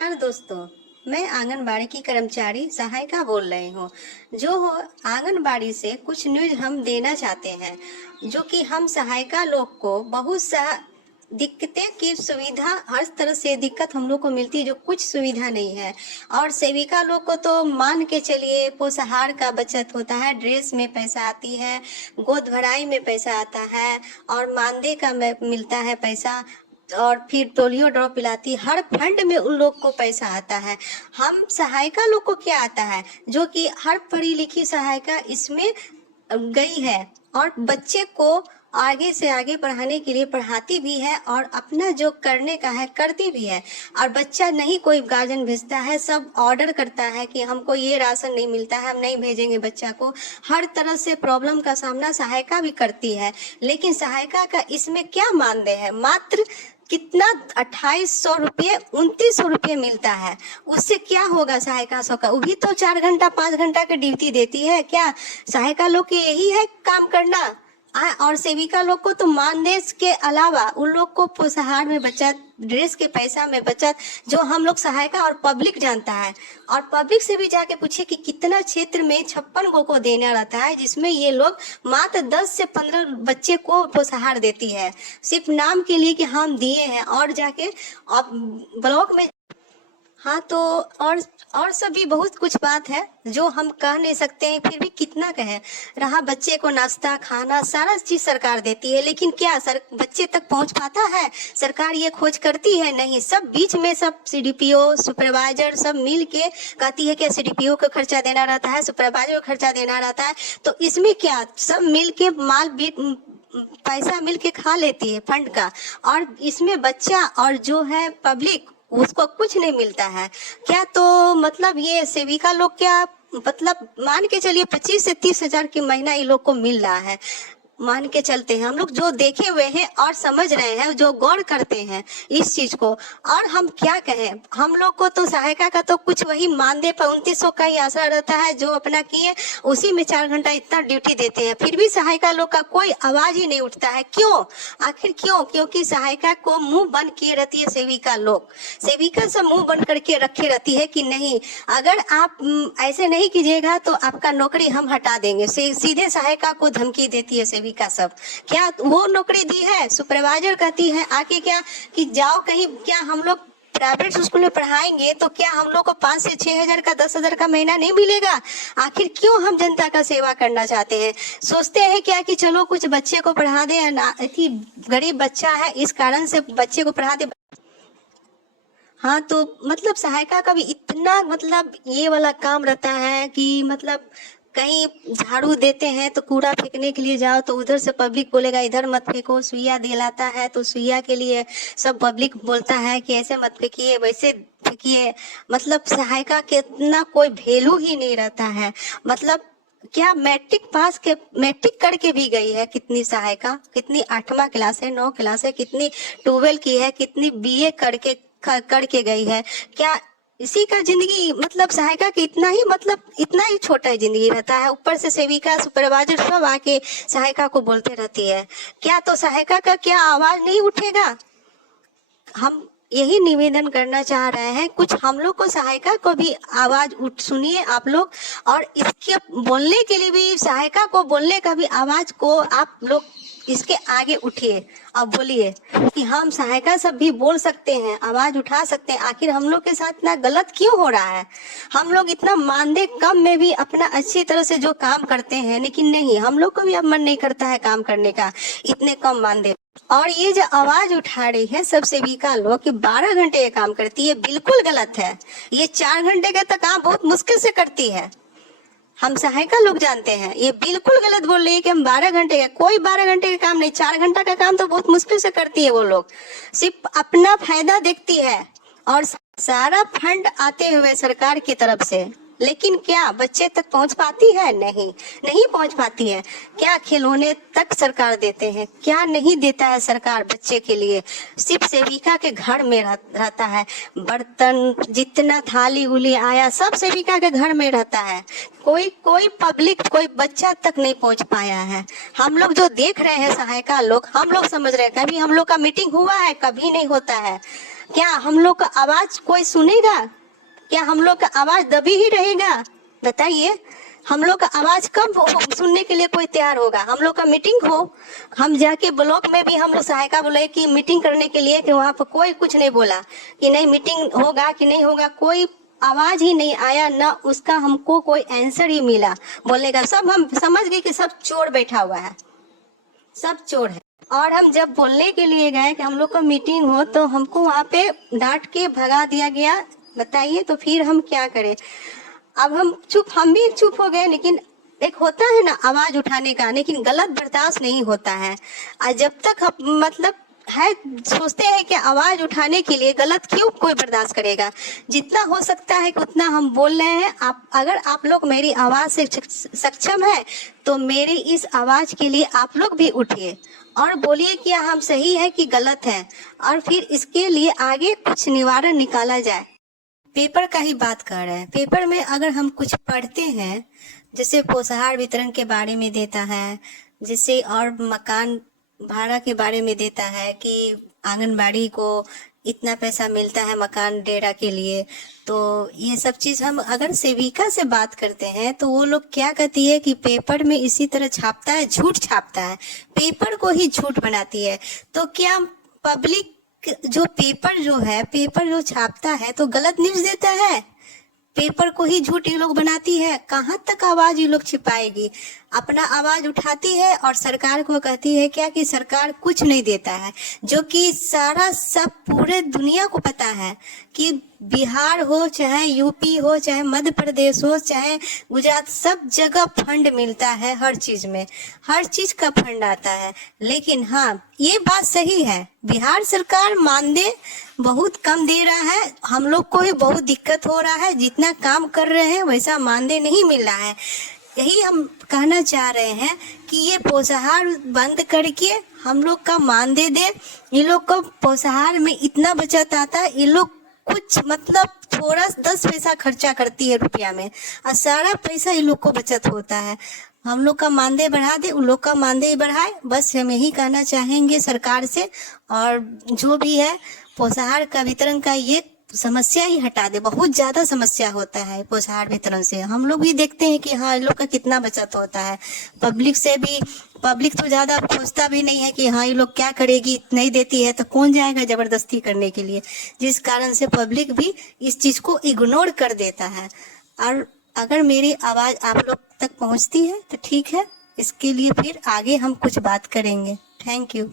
दोस्तों, मैं आंगनबाड़ी की कर्मचारी सहायिका बोल रही हूँ। जो हो आंगनबाड़ी से कुछ न्यूज हम देना चाहते हैं, जो कि हम सहायिका लोग को बहुत सा दिक्कतें की सुविधा, हर तरह से दिक्कत हम लोग को मिलती है, जो कुछ सुविधा नहीं है। और सेविका लोग को तो मान के चलिए, पोषाहार का बचत होता है, ड्रेस में पैसा आती है, गोद भराई में पैसा आता है, और मानदेय का मिलता है पैसा, और फिर पोलियो ड्रॉप पिलाती, हर फंड में उन लोग को पैसा आता है। हम सहायिका लोग को क्या आता है, जो कि हर पढ़ी लिखी सहायिका इसमें गई है और बच्चे को आगे से आगे पढ़ाने के लिए पढ़ाती भी है, और अपना जो करने का है करती भी है। और बच्चा नहीं कोई गार्जियन भेजता है, सब ऑर्डर करता है कि हमको ये राशन नहीं मिलता है, हम नहीं भेजेंगे बच्चा को। हर तरह से प्रॉब्लम का सामना सहायिका भी करती है। लेकिन सहायिका का इसमें क्या मानदेय है? मात्र कितना 2800 रुपये, 2900 रुपये मिलता है। उससे क्या होगा सहायिका सौ का? वो भी तो 4 घंटा 5 घंटा की ड्यूटी देती है। क्या सहायिका लोग के यही है काम करना? और सेविका लोग को तो मानदेय के अलावा उन लोग को पोषाहार में बचत, ड्रेस के पैसा में बचत, जो हम लोग सहायिका और पब्लिक जानता है। और पब्लिक से भी जाके पूछिए कि कितना क्षेत्र में 56 को देना रहता है, जिसमें ये लोग मात्र 10 से 15 बच्चे को पोषाहार देती है, सिर्फ नाम के लिए कि हम दिए हैं। और जाके अब ब्लॉक में, हाँ तो और सब भी बहुत कुछ बात है जो हम कह नहीं सकते हैं, फिर भी कितना कहें। रहा बच्चे को नाश्ता खाना सारा चीज सरकार देती है, लेकिन क्या सर बच्चे तक पहुंच पाता है? सरकार ये खोज करती है? नहीं। सब बीच में सब सीडीपीओ सुपरवाइजर सब मिल के कहती है कि सीडीपीओ को खर्चा देना रहता है, सुपरवाइजर को खर्चा देना रहता है। तो इसमें क्या सब मिल के पैसा मिल के खा लेती है फंड का, और इसमें बच्चा और जो है पब्लिक उसको कुछ नहीं मिलता है। क्या तो मतलब ये सेविका लोग क्या, मतलब मान के चलिए 25 से 30 हजार की महीना ये लोग को मिल रहा है, मान के चलते हैं। हम लोग जो देखे हुए हैं और समझ रहे हैं, जो गौर करते हैं इस चीज को। और हम क्या कहें, हम लोग को तो सहायिका का तो कुछ वही मानदेय पर 2900 का ही आसरा रहता है, जो अपना किए उसी में 4 घंटा इतना ड्यूटी देते हैं। फिर भी सहायिका लोग का कोई आवाज ही नहीं उठता है। क्यों? आखिर क्यों? क्योंकि सहायिका को मुंह बंद किए रहती है सेविका लोग। सेविका सब मुंह बंद करके रखे रहती है कि नहीं, अगर आप ऐसे नहीं कीजिएगा तो आपका नौकरी हम हटा देंगे। सीधे सहायिका को धमकी देती है सेविका का सब। क्या वो नौकरी दी है? सुपरवाइजर कहती है आके क्या कि जाओ कहीं, क्या हम लोग प्राइवेट स्कूल में पढ़ाएंगे तो क्या हम लोग को 5 से 6 हजार का 10 हजार का महीना नहीं मिलेगा? आखिर क्यों हम जनता का सेवा करना चाहते हैं? सोचते हैं क्या कि चलो कुछ बच्चे को पढ़ा दे, गरीब बच्चा है इस कारण से बच्चे को पढ़ा दे। हाँ तो मतलब सहायिका का भी इतना मतलब ये वाला काम रहता है कि मतलब कहीं झाड़ू देते हैं तो कूड़ा फेंकने के लिए जाओ तो उधर से पब्लिक बोलेगा इधर मत फेंको, सुइया दिलाता है तो सुइया के लिए सब पब्लिक बोलता है कि ऐसे मत फेंकिए वैसे फेंकिए। मतलब सहायिका के इतना कोई वैल्यू ही नहीं रहता है। मतलब क्या मैट्रिक करके भी गई है कितनी सहायिका, कितनी 8वां क्लास है 9 क्लास है, कितनी 12 की है, कितनी बीए करके गई है। क्या इसी का जिंदगी मतलब सहायिका की इतना ही छोटा जिंदगी रहता है? ऊपर से सेविका सुपरवाइजर सब आके सहायिका को बोलते रहती है। क्या तो सहायिका का क्या आवाज नहीं उठेगा? हम यही निवेदन करना चाह रहे हैं, कुछ हम लोग को सहायिका को भी आवाज उठ सुनिए आप लोग, और इसके बोलने के लिए भी सहायिका को बोलने का भी आवाज को आप लोग इसके आगे उठिए और बोलिए कि हम सहायिका सब भी बोल सकते हैं, आवाज उठा सकते हैं। आखिर हम लोग के साथ इतना गलत क्यों हो रहा है? हम लोग इतना मानदेय कम में भी अपना अच्छी तरह से जो काम करते हैं, लेकिन नहीं, हम लोग को भी अब मन नहीं करता है काम करने का इतने कम मानदेय। और ये जो आवाज उठा रही है सब सेविका लोग कि 12 घंटे ये काम करती है, बिल्कुल गलत है। ये 4 घंटे का तो काम बहुत मुश्किल से करती है। हम सहायिका लोग जानते हैं, ये बिल्कुल गलत बोल रही है कि हम 12 घंटे का, कोई 12 घंटे का काम नहीं, 4 घंटा का काम तो बहुत मुश्किल से करती है वो लोग। सिर्फ अपना फायदा देखती है और सारा फंड आते हुए सरकार की तरफ से, लेकिन क्या बच्चे तक पहुंच पाती है? नहीं पहुंच पाती है। क्या खिलौने तक सरकार देते हैं? क्या नहीं देता है सरकार बच्चे के लिए? सिर्फ सेविका के घर में रहता है। बर्तन जितना थाली उली आया सब सेविका के घर में रहता है। कोई पब्लिक, कोई बच्चा तक नहीं पहुंच पाया है। हम लोग जो देख रहे हैं सहायिका लोग, हम लोग समझ रहे हैं, कभी हम लोग का मीटिंग हुआ है? कभी नहीं होता है। क्या हम लोग का आवाज कोई सुनेगा? क्या हम लोग का आवाज दबी ही रहेगा? बताइए, हम लोग का आवाज कब सुनने के लिए कोई तैयार होगा? हम लोग का मीटिंग हो, हम जाके ब्लॉक में भी हम लोग सहायिका बोले कि मीटिंग करने के लिए, कि वहाँ पर कोई कुछ नहीं बोला कि नहीं मीटिंग होगा कि नहीं होगा, कोई आवाज ही नहीं आया, ना उसका हमको कोई आंसर ही मिला बोलेगा। सब हम समझ गए कि सब चोर बैठा हुआ है, सब चोर है। और हम जब बोलने के लिए गए कि हम लोग का मीटिंग हो, तो हमको वहाँ पे डांट के भगा दिया गया। बताइए, तो फिर हम क्या करें? अब हम भी चुप हो गए। लेकिन एक होता है ना आवाज उठाने का, लेकिन गलत बर्दाश्त नहीं होता है। और जब तक हम मतलब है सोचते हैं कि आवाज उठाने के लिए गलत क्यों कोई बर्दाश्त करेगा। जितना हो सकता है कि उतना हम बोल रहे हैं। अगर आप लोग मेरी आवाज से सक्षम है, तो मेरी इस आवाज के लिए आप लोग भी उठिए और बोलिए कि हम सही है कि गलत है, और फिर इसके लिए आगे कुछ निवारण निकाला जाए। पेपर का ही बात कर रहे हैं। पेपर में अगर हम कुछ पढ़ते हैं, जैसे पोषाहार वितरण के बारे में देता है, जैसे और मकान भाड़ा के बारे में देता है कि आंगनबाड़ी को इतना पैसा मिलता है मकान डेरा के लिए, तो ये सब चीज हम अगर सेविका से बात करते हैं, तो वो लोग क्या कहती है कि पेपर में इसी तरह छापता है, झूठ छापता है, पेपर को ही झूठ बनाती है। तो क्या पब्लिक जो पेपर जो छापता है तो गलत न्यूज देता है? पेपर को ही झूठ ये लोग बनाती है। कहाँ तक आवाज ये लोग छिपाएगी? अपना आवाज उठाती है और सरकार को कहती है क्या कि सरकार कुछ नहीं देता है, जो कि सारा सब पूरे दुनिया को पता है कि बिहार हो चाहे यूपी हो चाहे मध्य प्रदेश हो चाहे गुजरात, सब जगह फंड मिलता है। हर चीज में हर चीज का फंड आता है। लेकिन हाँ, ये बात सही है, बिहार सरकार मानदेय बहुत कम दे रहा है। हम लोग को भी बहुत दिक्कत हो रहा है, जितना काम कर रहे हैं वैसा मानदेय नहीं मिल रहा है। यही हम कहना चाह रहे हैं कि ये पोषाहार बंद करके हम लोग का मानदेय दे। ये लोग को पोषाहार में इतना बचत आता है, ये लोग कुछ मतलब थोड़ा 10 पैसा खर्चा करती है रुपया में, और सारा पैसा ये लोग को बचत होता है। हम लोग का मानदेय बढ़ा दे, उन लोग का मानदेय बढ़ाए, बस हम यही कहना चाहेंगे सरकार से। और जो भी है पोषाहार का वितरण का ये समस्या ही हटा दे। बहुत ज्यादा समस्या होता है पोषाहार वितरण से। हम लोग भी देखते हैं कि हाँ, इन लोग का कितना बचत होता है। पब्लिक से भी, पब्लिक तो ज्यादा खोजता भी नहीं है कि हाँ ये लोग क्या करेगी, नहीं देती है तो कौन जाएगा जबरदस्ती करने के लिए। जिस कारण से पब्लिक भी इस चीज को इग्नोर कर देता है। और अगर मेरी आवाज आप लोग तक पहुंचती है तो ठीक है, इसके लिए फिर आगे हम कुछ बात करेंगे। Thank you.